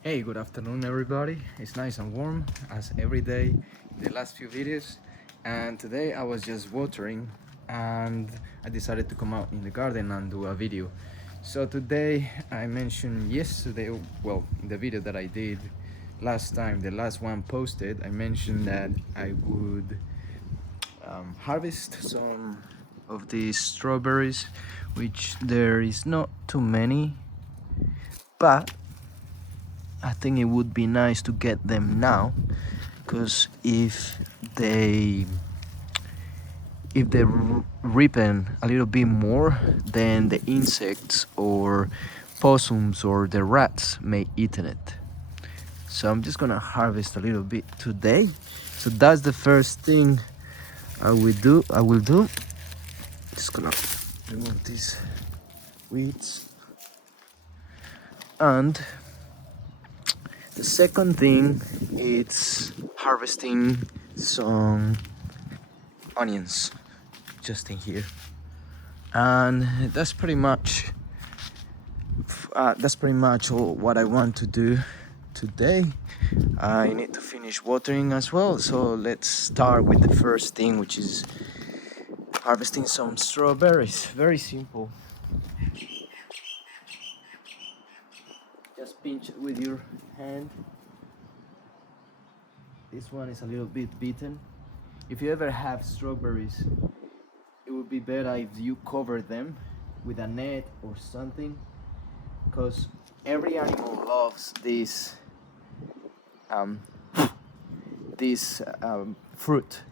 Hey, good afternoon everybody. It's nice and warm as every day the last few videos, and today I was just watering and I decided to come out in the garden and do a video. So today I mentioned yesterday, well, in the video that I did last time, the last one posted, I mentioned that I would harvest some of these strawberries, which there is not too many, but I think it would be nice to get them now, because if they ripen a little bit more, then the insects or possums or the rats may eat it. So I'm just gonna harvest a little bit today. So that's the first thing I will do. Just gonna remove these weeds, and the second thing is harvesting some onions just in here, and that's pretty much all what I want to do today. I need to finish watering as well, so let's start with the first thing, which is harvesting some strawberries. Very simple. Just pinch it with your hand. This one is a little bit beaten. If you ever have strawberries, it would be better if you cover them with a net or something, because every animal loves um, this fruit.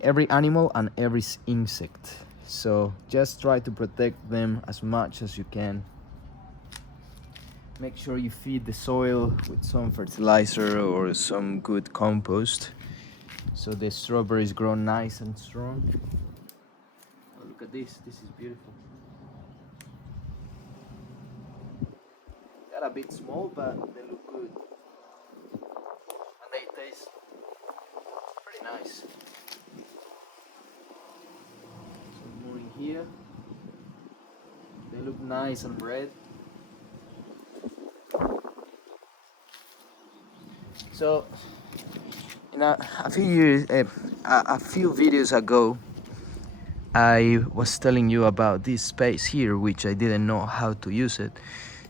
Every animal and every insect. So just try to protect them as much as you can. Make sure you feed the soil with some fertilizer or some good compost, so the strawberries grow nice and strong. Oh, look at this. This is beautiful. They're a bit small, but they look good. And they taste pretty nice. Some more in here. They look nice and red. So, a few videos ago, I was telling you about this space here, which I didn't know how to use it.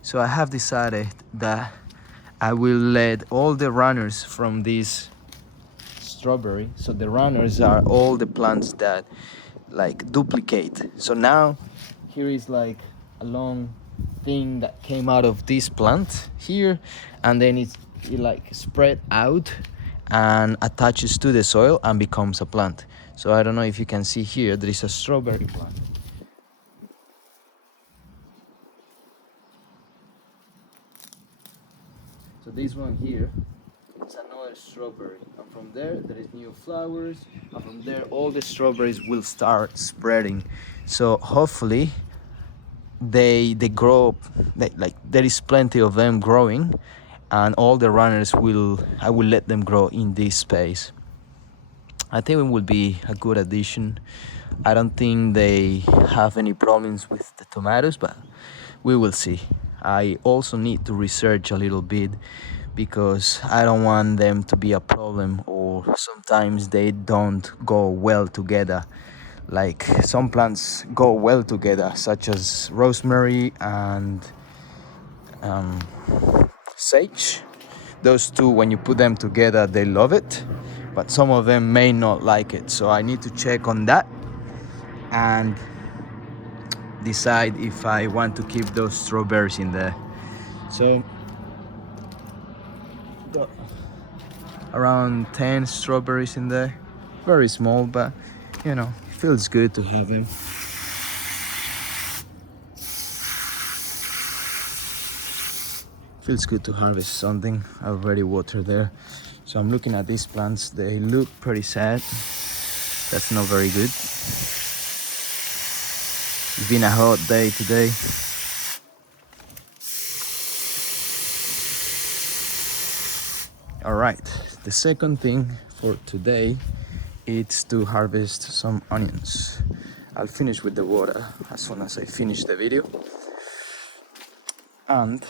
So I have decided that I will let all the runners from this strawberry. So the runners are all the plants that like duplicate. So now here is like a long thing that came out of this plant here, and then it like spread out and attaches to the soil and becomes a plant. So I don't know if you can see here, there is a strawberry plant. So this one here is another strawberry, and from there is new flowers, and from there all the strawberries will start spreading. So hopefully they grow, like there is plenty of them growing, and all the runners I will let them grow in this space. I think it will be a good addition. I don't think they have any problems with the tomatoes, but we will see. I also need to research a little bit, because I don't want them to be a problem, or sometimes they don't go well together. Like some plants go well together, such as rosemary and um, sage. Those two, when you put them together, they love it, but some of them may not like it. So I need to check on that and decide if I want to keep those strawberries in there. So got around 10 strawberries in there. Very small, but it feels good to have them. Feels good to harvest something. I already watered there. So I'm looking at these plants. They look pretty sad. That's not very good. It's been a hot day today. Alright, the second thing for today is to harvest some onions. I'll finish with the water as soon as I finish the video. And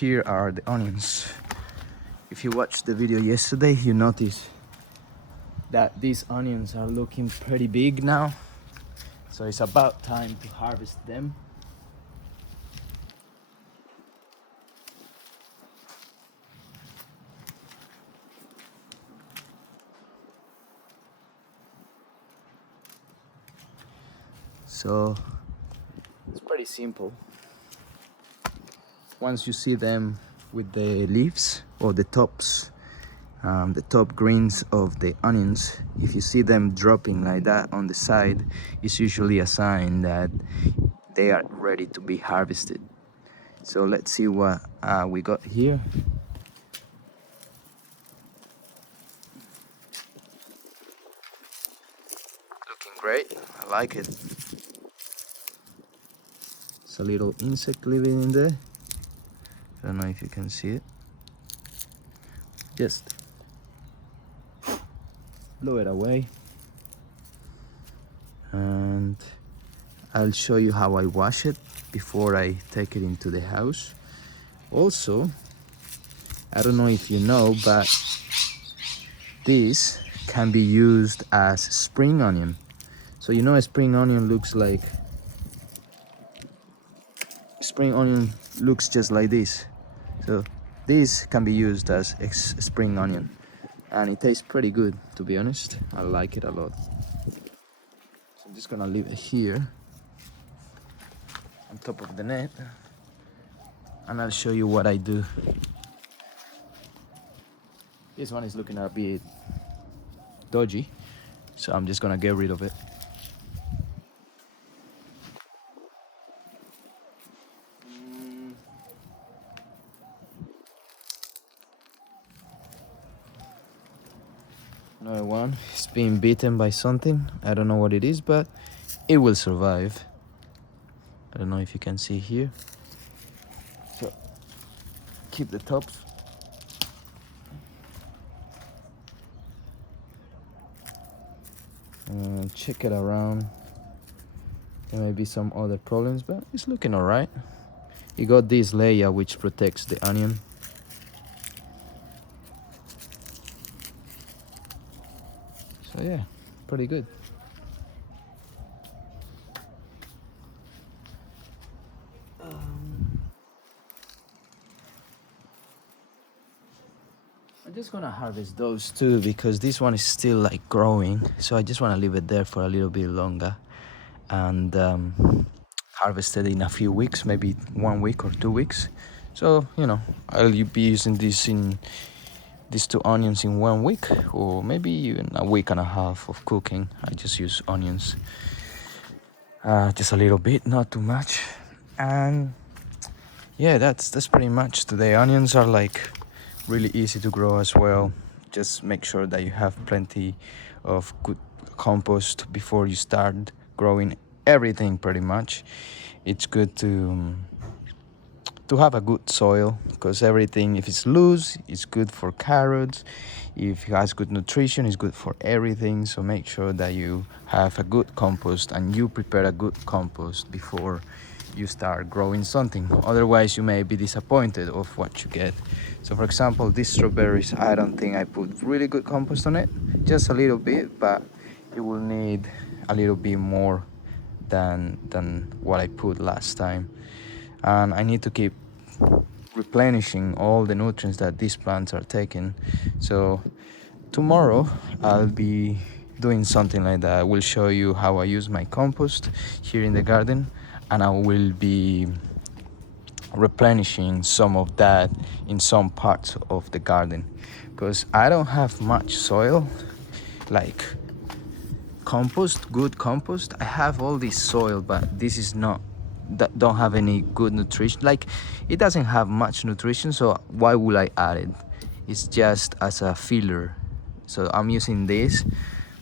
here are the onions. If you watched the video yesterday, you notice that these onions are looking pretty big now. So it's about time to harvest them. So it's pretty simple. Once you see them with the leaves or the tops, the top greens of the onions, if you see them dropping like that on the side, it's usually a sign that they are ready to be harvested. So let's see what we got here. Looking great, I like it. It's a little insect living in there. I don't know if you can see it. Just blow it away. And I'll show you how I wash it before I take it into the house. Also, I don't know if you know, but this can be used as spring onion. So you know a spring onion looks like, spring onion looks just like this. So this can be used as spring onion, and it tastes pretty good, to be honest. I like it a lot. So I'm just gonna leave it here on top of the net, and I'll show you what I do. This one is looking a bit dodgy, so I'm just gonna get rid of it. Another one is being bitten by something. I don't know what it is, but it will survive. I don't know if you can see here. So keep the tops. Check it around. There may be some other problems, but it's looking all right. You got this layer which protects the onion. So yeah, pretty good. I'm just gonna harvest those too, because this one is still like growing, so I just want to leave it there for a little bit longer and harvest it in a few weeks, maybe 1 week or 2 weeks. So you know, I'll be using these two onions in 1 week, or maybe even a week and a half of cooking. I just use onions, just a little bit, not too much. And yeah, that's pretty much today. Onions are like really easy to grow as well. Just make sure that you have plenty of good compost before you start growing everything. Pretty much it's good to have a good soil, because everything, if it's loose, it's good for carrots. If it has good nutrition, it's good for everything. So make sure that you have a good compost and you prepare a good compost before you start growing something. Otherwise you may be disappointed of what you get. So for example, these strawberries, I don't think I put really good compost on it, just a little bit, but it will need a little bit more than what I put last time. And I need to keep replenishing all the nutrients that these plants are taking. So tomorrow I'll be doing something like that. I will show you how I use my compost here in the garden, and I will be replenishing some of that in some parts of the garden, because I don't have much soil like compost, good compost. I have all this soil, but this is not, that don't have any good nutrition. Like, it doesn't have much nutrition, so why would I add it? It's just as a filler. So I'm using this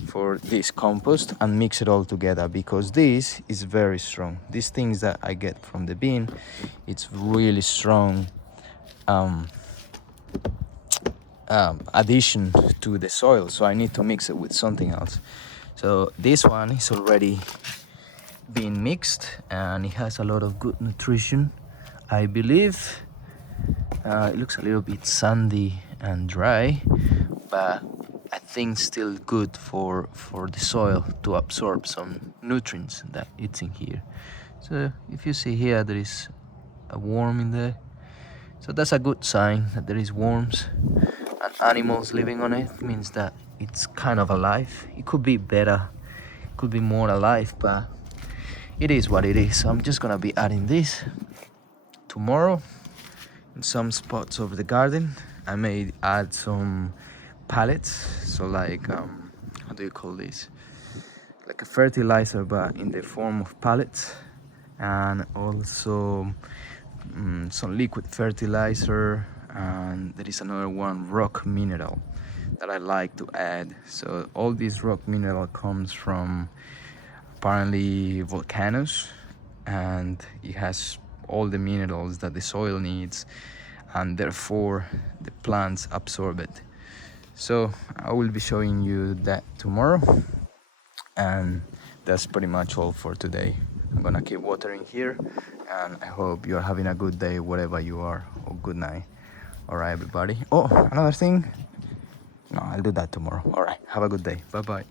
for this compost and mix it all together, because this is very strong. These things that I get from the bin, it's really strong addition to the soil, so I need to mix it with something else. So this one is already being mixed and it has a lot of good nutrition. I believe It looks a little bit sandy and dry, but I think still good for the soil to absorb some nutrients that it's in here. So if you see here, there is a worm in there. So that's a good sign that there is worms and animals living on it. It means that it's kind of alive. It could be better, it could be more alive, but it is what it is. So I'm just gonna be adding this tomorrow in some spots of the garden. I may add some pallets, so like how do you call this, like a fertilizer but in the form of pallets, and also some liquid fertilizer, and there is another one, rock mineral, that I like to add. So all this rock mineral comes from apparently volcanoes, and it has all the minerals that the soil needs, and therefore the plants absorb it. So I will be showing you that tomorrow, and that's pretty much all for today. I'm gonna keep watering here, and I hope you're having a good day wherever you are, or good night. All right, everybody. Oh, another thing. No, I'll do that tomorrow. All right, have a good day. Bye bye.